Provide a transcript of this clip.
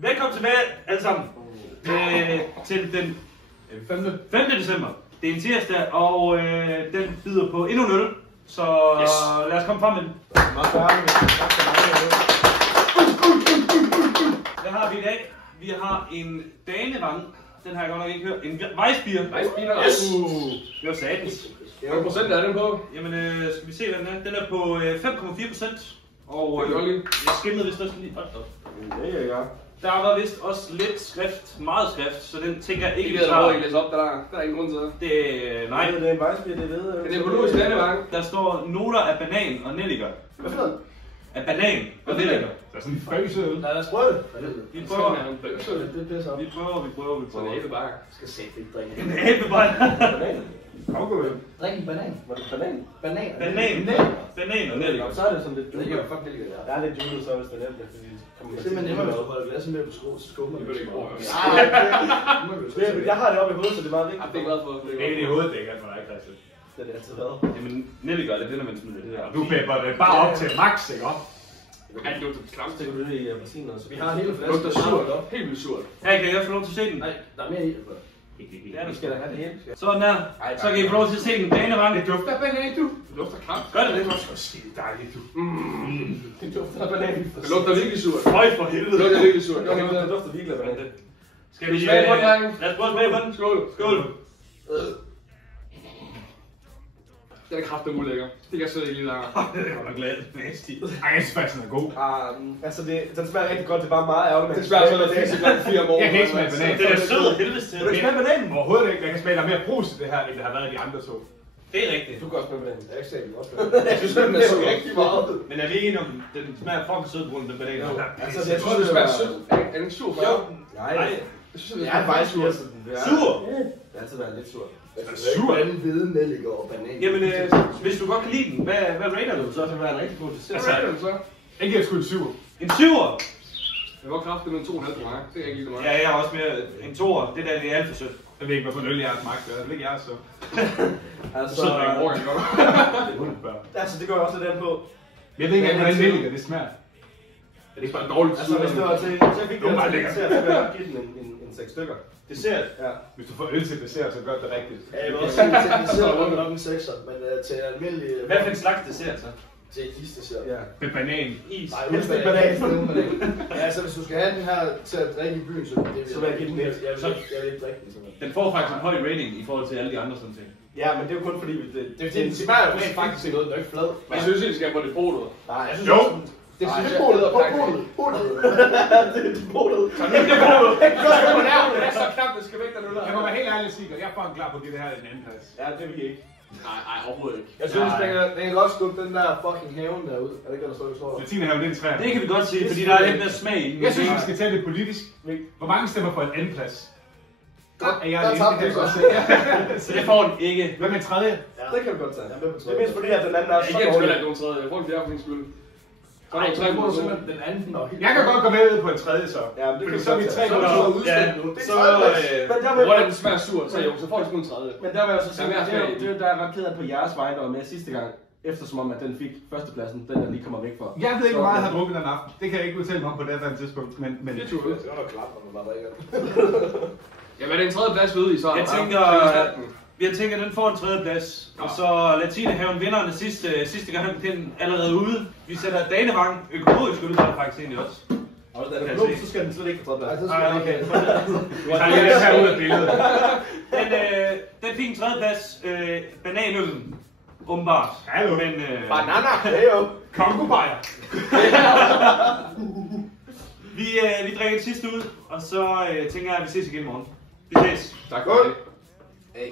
Velkommen tilbage alle sammen til den 5. december. Det er en tirsdag, og den byder på endnu en øl. Så lad os komme frem med den. Hvad har vi i dag? Vi har en Danevang. Den har jeg godt nok ikke hørt. En Weissbier. Yes! Det var satans. Hvor procent er den på? Jamen, skal vi se, hvad den er? Den er på 5,4%. Og jeg skimmede vist også lige. Ja. Der var vist også lidt skrift, meget skrift, så den tænker jeg ikke. Det er der læse op, der er ingen grund til det. Nej. Det er en Weissbier, det ved jeg. Det er økologisk Danevang. Der står noter af banan og nelliker. Hvad for noget? Af banan og nelliker. Der er sådan en frøsøl. Lad os prøve det. Vi prøver. Det pisser op. Vi prøver. Så en æblebakke. Skal se ikke drikke. En æblebakke. Afgående. Drik en banan. Var det banan? Banan. Banan og nelliker. Så er det sådan lidt Det julet. er fuck det Der er lidt julet, så hvis det er nemt, fordi Det er simpelthen nemmere at holde glasset med på skummer. jeg har det oppe i hovedet, så det er meget vigtigt. Jeg er glad for det. Ikke i hovedet, det kan man ikke, Christian. Det er det altid været. Jamen, nelliker, det er det, når man smider det der. Du pepper det bare op til max, ikke op? Han lugter klamt. Så kan du det i appelsiner. Vi har hele Det lugter flasken. surt. Helt vildt surt. Her kan jeg få lov til at se den. Nej, der er mere i. Det er Vi skal da have det hele. sådan der. Så kan I få lov til at se den Danevang. Det dufter af banan, du. Det dufter klamt. Gør det det? Det er også skide dejligt, du. Det dufter af banan. Det lugter virkelig surt. Høj for Det helvede. lugter virkelig surt. Det dufter virkelig af banan. Skal vi smage på den, drenge? Lad os prøve at smage på den. Skål. Skål. Den er kraftigt ulækker. Det kan jeg slet ikke lide der. Det var nok glad. Nasty. Ej, jeg synes faktisk, den er god. Altså, den smager rigtig godt. Det er bare meget ærgerligt. Det smager sådan, at det er så godt 4 om året. Jeg kan ikke smage banan. Den er sød helvedes til. Vil du ikke smage bananen? Overhovedet ikke. Jeg kan smage, der er mere brus i det her, end der har været i de andre to. Det er rigtigt. Du kan også smage bananen. Jeg er ikke sikker, jeg synes, den er så rigtig meget. Men er vi ikke enige om, den smager fucking sød på grund af den banan? Altså, Jeg tror, det smager sødt. Er den ikke sur for jer? Nej. Jeg synes, Det det er er faktisk sur. sur. Sur! Det har altid været lidt sur. Sur? Hvide nelliker og banan. Jamen, hvis du godt kan lide den, hvad rater du så? Det vil være en rigtig god dessert. Hvad er det så? Jeg giver sgu en 7. En 7'er? Det var kraftigt med en 2,5 for mig. Det kan jeg ikke lide så meget. Ja, jeg er også mere en 2'er. Det der, det er alt for sødt. Jeg ved ikke, hvad for en øl jeg har smagt. Det er ikke jeg, så. Altså, Så er det ikke Morgen, godt. altså, det går jo også lidt an på. Jeg ved ikke, hvordan nelliker det smager. Det er ikke bare dårligt Altså, hvis det var til, så fik det til dessert, så vil jeg give den en 6 stykker. Dessert? Ja. Hvis du får øl til dessert, så gør det rigtigt. Ja, jeg vil også sige, at det sidder rundt nok en 6'er, men til en almindelig... Hvad for en slags dessert så? Til et isdessert. Ja. Med banan. Is. Nej, Helst uden ikke banan. banan. Uden banan. Ja, altså hvis du skal have den her til at drikke i byen, Så vil jeg give den et. Jeg vil ikke drikke den simpelthen. Den får faktisk en høj rating i forhold til alle de andre sådan ting. Ja, men det er jo kun fordi, Det smager jo rent faktisk til noget, den er ikke flad. Jeg synes, at vi skal have på det potet. Nej, jeg synes Jo. også, Det synes jeg Potet, er bedre potet, potet. det er potet. Det er så knap, det skal væk der nu. Jeg må være helt ærlig og sige, at jeg er fucking klar på at give det her en anden plads. Ja, det vil jeg ikke. Nej, overhovedet ikke. Jeg synes, den kan godt skubbe den der fucking haven derude. Er det ikke, der står der? Latine har jo den træ. Det kan vi godt sige, fordi der er lidt mere smag i den. Jeg synes, vi skal tage det politisk. Hvor mange stemmer for en anden plads? Godt, Er jeg der alene? tabte Det vi kan jeg så. godt se. Så det får den ikke. Hvad med en tredje? Ja, det kan vi godt tage. Jeg er med på Det er mest fordi, at den anden er så Jeg giver dårlig. ikke nogen tredje. Jeg får en fjerde for min skyld. Så er Nej, der så tre får du på simpelthen den anden. Jeg kan godt gå med ud på en tredje så. Ja, men det Fordi kan så er vi godt tre tage. på Så er der. du udstemt nu. Så Men der vil Hvor den smager sur, så får du sgu en tredje. Men der vil jeg så sige, Der er mere smag i den. det er der er ret ked af på jeres vegne, der var med sidste gang. Eftersom om, at den fik førstepladsen, den er lige kommer væk fra. Jeg ved ikke, hvor meget jeg har drukket den aften. Det kan jeg ikke udtale mig om på det her tidspunkt. Men Det er tur. Det var da klart, når man bare drikker. Jamen, er det en tredje plads ved i, så? Jeg tænker, den får en tredje plads. Og så Latinehaven vinderne sidste gang, den allerede ude. Vi sætter Danevang økologisk ud, der er faktisk egentlig også. Og hvis den er blå, så skal den slet ikke på Nej, tredje så skal jeg okay. vi har lige det her ud af billedet. Den fik en tredje plads. Bananøllen. Åbenbart. Hallo. Men, Banana, det er jo. Kongo-bajer. vi drikker sidste ud, og så tænker jeg, at vi ses igen i morgen. Vi ses. Tak for det. Hey.